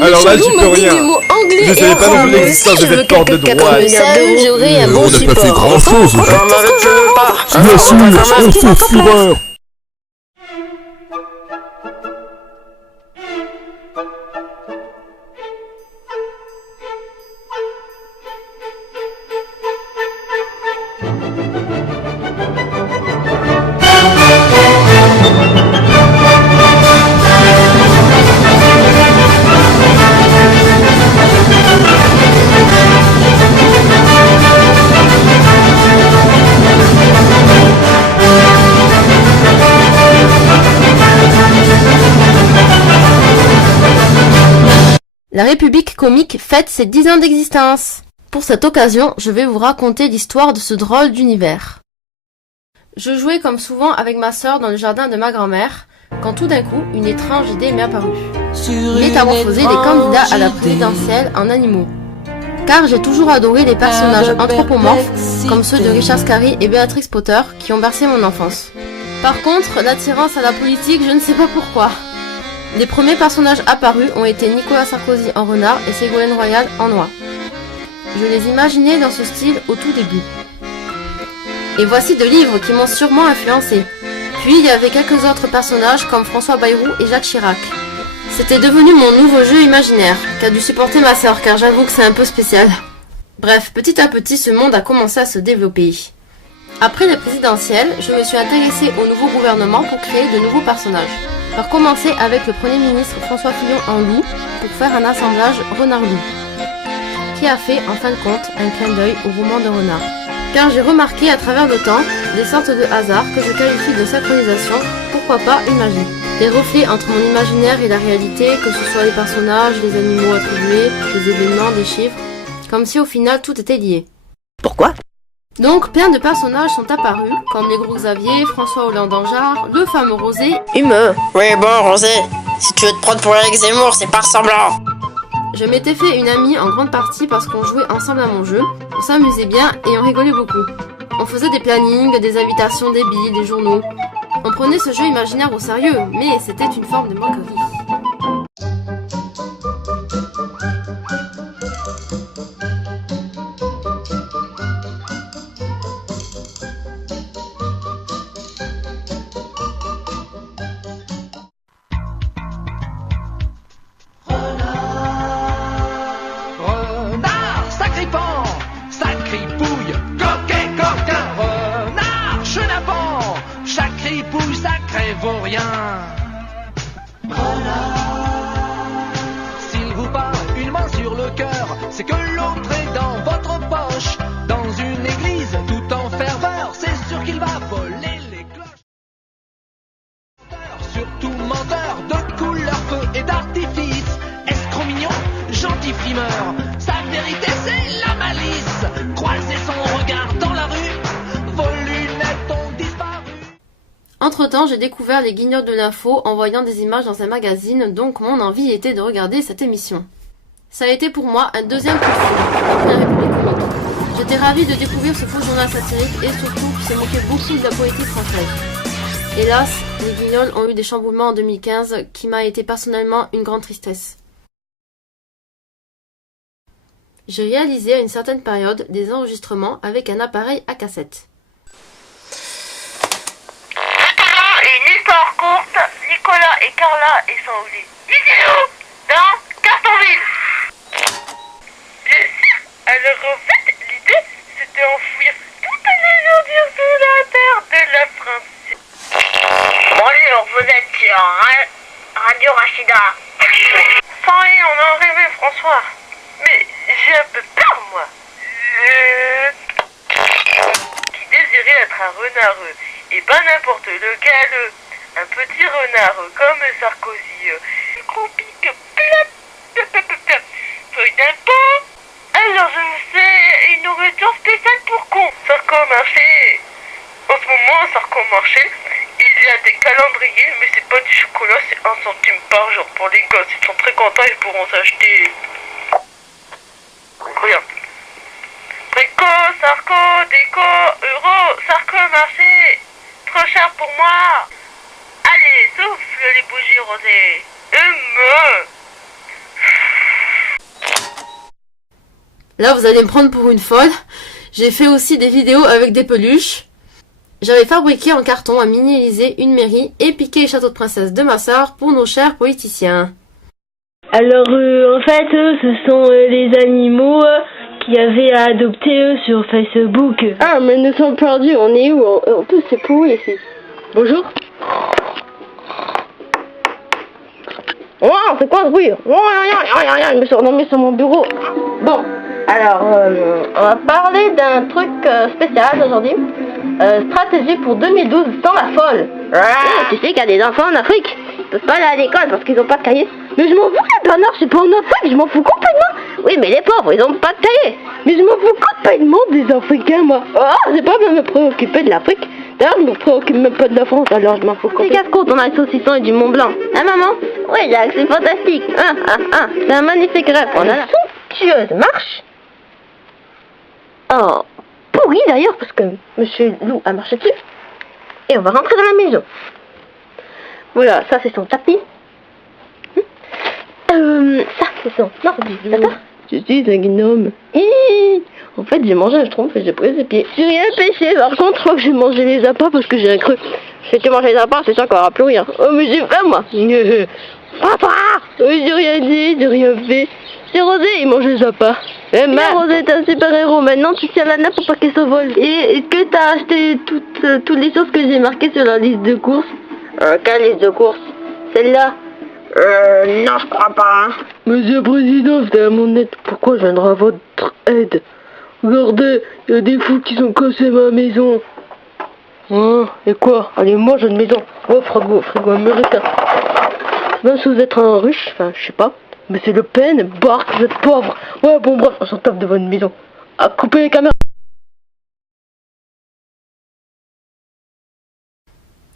Alors là, j'y peux rien. Je savais pas non plus l'existence de cette porte de droite. J'aurai un bon On n'a pas fait grand chose. Bien sûr, on fait fureur. La République comique fête ses 10 ans d'existence. Pour cette occasion, je vais vous raconter l'histoire de ce drôle d'univers. Je jouais comme souvent avec ma sœur dans le jardin de ma grand-mère, quand tout d'un coup, une étrange idée m'est apparue. Métamorphoser les candidats à la présidentielle en animaux. Car j'ai toujours adoré les personnages anthropomorphes, comme ceux de Richard Scarry et Béatrix Potter, qui ont bercé mon enfance. Par contre, l'attirance à la politique, je ne sais pas pourquoi. Les premiers personnages apparus ont été Nicolas Sarkozy en renard et Ségolène Royal en oie. Je les imaginais dans ce style au tout début. Et voici 2 livres qui m'ont sûrement influencé. Puis il y avait quelques autres personnages comme François Bayrou et Jacques Chirac. C'était devenu mon nouveau jeu imaginaire, qu'a dû supporter ma sœur car j'avoue que c'est un peu spécial. Bref, petit à petit ce monde a commencé à se développer. Après les présidentielles, je me suis intéressée au nouveau gouvernement pour créer de nouveaux personnages. Par commencer avec le Premier ministre François Fillon en loup pour faire un assemblage renard-loup, qui a fait en fin de compte un clin d'œil au roman de Renard. Car j'ai remarqué à travers le temps des sortes de hasards que je qualifie de synchronisation, pourquoi pas une magie. Des reflets entre mon imaginaire et la réalité, que ce soit les personnages, les animaux attribués, les événements, des chiffres, comme si au final tout était lié. Pourquoi ? Donc plein de personnages sont apparus, comme les gros Xavier, François Hollande en jarre, le fameux Rosé. Humeur. Oui, bon, Rosé, si tu veux te prendre pour Eric Zemmour, c'est pas ressemblant. Je m'étais fait une amie en grande partie parce qu'on jouait ensemble à mon jeu, on s'amusait bien et on rigolait beaucoup. On faisait des plannings, des invitations, des billes, des journaux. On prenait ce jeu imaginaire au sérieux, mais c'était une forme de moquerie. Vaut rien. S'il vous parle une main sur le cœur, c'est que l'autre est dans votre poche. Dans une église tout en ferveur, c'est sûr qu'il va voler les cloches. Surtout menteur de couleur, feu et d'artifice. Escroc mignon, gentil frimeur. Sa vérité c'est la malice. Croiser son regard dans la rue, vos lunettes ont disparu. Entre-temps, j'ai découvert les guignols de l'info en voyant des images dans un magazine, donc mon envie était de regarder cette émission. Ça a été pour moi un deuxième coup de foudre après la République comique. J'étais ravie de découvrir ce faux journal satirique et surtout qui se moquait beaucoup de la poétique française. Hélas, les guignols ont eu des chamboulements en 2015 qui m'a été personnellement une grande tristesse. J'ai réalisé à une certaine période des enregistrements avec un appareil à cassette. Histoire courte, Nicolas et Carla et Saouli. Bisous dans Cartonville. Bien sûr. Alors en fait, l'idée c'était enfouir toutes les ordures sous la terre de la France. Bonjour, vous êtes sur Radio Rachida. Ça y est, on a rêvé François. Mais j'ai un peu peur moi. Qui désirait être un renard et pas n'importe lequel. Un petit renard comme Sarkozy, croupique, feuille d'un pot. Alors je fais une nourriture spéciale pour cons. Sarko-marché. En ce moment, Sarko-marché, il y a des calendriers, mais c'est pas du chocolat, c'est 1 centime par jour pour les gosses. Ils sont très contents, ils pourront s'acheter. Regarde. Préco, Sarko, déco, euro, Sarko-marché. trop cher pour moi. Allez, souffle les bougies rosées. Là, vous allez me prendre pour une folle. J'ai fait aussi des vidéos avec des peluches. J'avais fabriqué en carton à Mini-Élysée une mairie et piqué les châteaux de princesse de ma sœur pour nos chers politiciens. Alors, en fait, ce sont les animaux qui avaient à adopter sur Facebook. Ah, mais nous sommes perdus, on est où? En plus, c'est pourri ici. Bonjour. Oh, c'est quoi ce bruit? Je me suis endormi sur mon bureau. Bon, alors, on va parler d'un truc spécial aujourd'hui. Stratégie pour 2012 sans la folle. Tu sais qu'il y a des enfants en Afrique, ils peuvent pas aller à l'école parce qu'ils ont pas de cahier. Mais je m'en fous, Bernard, c'est pas en Afrique, je m'en fous complètement. Oui, mais les pauvres, ils ont pas de cahier. Mais je m'en fous complètement des Africains, moi. Oh, j'ai pas besoin de me préoccuper de l'Afrique. D'ailleurs, je me préoccupe même pas de la France, alors je m'en fous complètement. C'est casse-côte, on a le saucisson et du Mont Blanc. Hein, maman? Oui, Jacques, c'est fantastique. C'est un magnifique rêve. On a la somptueuse marche. Oh, pourri d'ailleurs, parce que Monsieur Loup a marché dessus. Et on va rentrer dans la maison. Voilà, ça c'est son tapis. Ça c'est son ordinateur. Je suis un gnome. En fait, j'ai mangé un schtroumpf et j'ai pris ses pieds. J'ai rien pêché, par contre, je crois que j'ai mangé les appâts parce que j'ai un creux. Si tu manges les appâts, c'est sûr qu'on aura plus rien. Oh, mais j'ai faim, moi. Papa! J'ai rien dit, j'ai rien fait. C'est Rosé, il mange les appâts. Rosé, t'es un super héros. Maintenant, tu tiens la nappe pour pas qu'elle s'envole. Et est-ce que t'as acheté toutes les choses que j'ai marquées sur la liste de courses? Quelle liste de courses? Celle-là? Non, je crois pas. Hein. Monsieur le Président, c'est à mon aide. Pourquoi je viendrai à votre aide? Regardez, il y a des fous qui ont cassé ma maison. Hein? Et quoi? Allez, moi j'ai une maison. Oh, frigo américain. Même si vous êtes un riche, enfin, je sais pas. Mais c'est Le Pen, Bart, vous êtes pauvre. Ouais, bon, bref, on s'en tape de votre maison. À couper les caméras.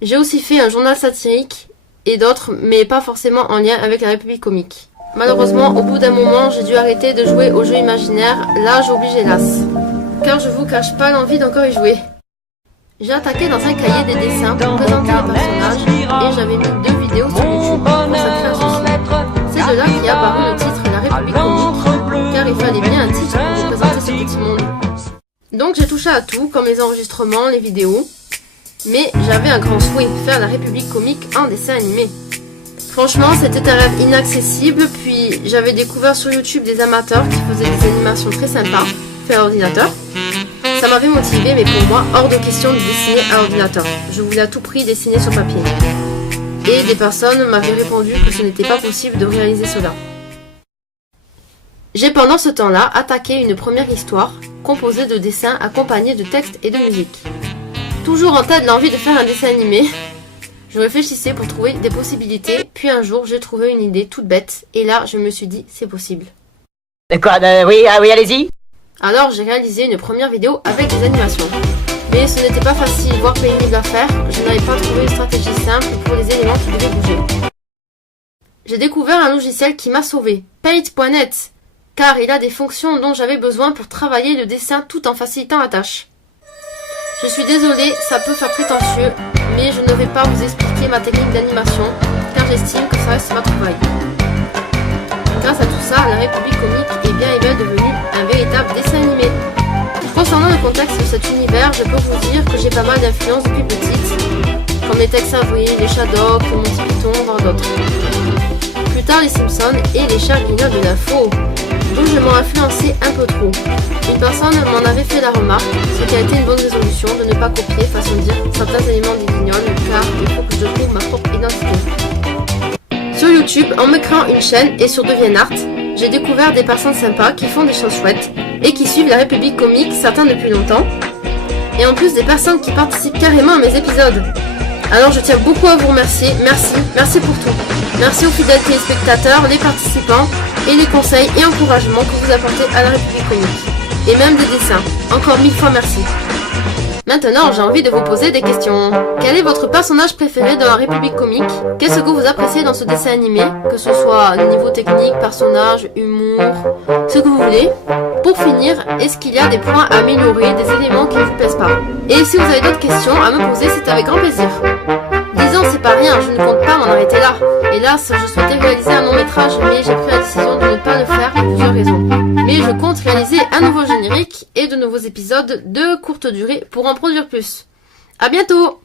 J'ai aussi fait un journal satirique et d'autres, mais pas forcément en lien avec la République comique. Malheureusement, au bout d'un moment, j'ai dû arrêter de jouer aux jeux imaginaires, l'âge oblige hélas. Car je vous cache pas l'envie d'encore y jouer. J'ai attaqué dans un cahier des dessins pour présenter les personnages et j'avais mis 2 vidéos sur YouTube consacrées à ceci. C'est de là qu'est apparu le titre La République comique, car il fallait bien un titre pour représenter ce petit monde. Donc j'ai touché à tout, comme les enregistrements, les vidéos, mais j'avais un grand souhait, faire La République comique en dessin animé. Franchement, c'était un rêve inaccessible, puis j'avais découvert sur YouTube des amateurs qui faisaient des animations très sympas, faites à l'ordinateur. Ça m'avait motivé, mais pour moi, hors de question de dessiner à l'ordinateur. Je voulais à tout prix dessiner sur papier. Et des personnes m'avaient répondu que ce n'était pas possible de réaliser cela. J'ai pendant ce temps-là attaqué une première histoire, composée de dessins accompagnés de textes et de musique. Toujours en tête l'envie de faire un dessin animé, je réfléchissais pour trouver des possibilités, puis un jour j'ai trouvé une idée toute bête, et là je me suis dit c'est possible. Quoi, oui, allez-y. Alors j'ai réalisé une première vidéo avec des animations. Mais ce n'était pas facile, voire pénible à faire, je n'avais pas trouvé une stratégie simple pour les éléments qui devaient bouger. J'ai découvert un logiciel qui m'a sauvé, Paint.net, car il a des fonctions dont j'avais besoin pour travailler le dessin tout en facilitant la tâche. Je suis désolée, ça peut faire prétentieux, mais je ne vais pas vous expliquer ma technique d'animation, car j'estime que ça reste ma trouvaille. Grâce à tout ça, La République comique est bien et bien devenue un véritable dessin animé. Concernant le contexte de cet univers, je peux vous dire que j'ai pas mal d'influences depuis petite, comme les Tex Avery, les Shadok, les Monty Python, voire d'autres. Plus tard, les Simpsons et les chers guignols de l'info, dont je m'en influencé un peu trop. Une personne m'en avait fait la remarque, ce qui a été une bonne résolution de ne pas copier, façon de dire, certains éléments des guignols, car il faut que je trouve ma propre identité. Sur YouTube, en me créant une chaîne et sur DeviantArt, j'ai découvert des personnes sympas qui font des choses chouettes et qui suivent La République comique, certains depuis longtemps, et en plus des personnes qui participent carrément à mes épisodes. Alors je tiens beaucoup à vous remercier, merci pour tout. Merci aux fidèles téléspectateurs, les participants et les conseils et encouragements que vous apportez à La République comique. Et même des dessins. Encore 1000 fois merci. Maintenant, j'ai envie de vous poser des questions. Quel est votre personnage préféré dans la République comique? Qu'est-ce que vous appréciez dans ce dessin animé? Que ce soit niveau technique, personnage, humour, ce que vous voulez. Pour finir, est-ce qu'il y a des points à améliorer, des éléments qui ne vous plaisent pas? Et si vous avez d'autres questions à me poser, c'est avec grand plaisir. 10 ans, c'est pas rien, je ne compte pas m'en arrêter là. Hélas, je souhaitais réaliser un long métrage, mais j'ai pris la décision de ne pas le faire pour plusieurs raisons. Mais je compte réaliser un nouveau générique et de nouveaux épisodes de courte durée pour en produire plus. À bientôt!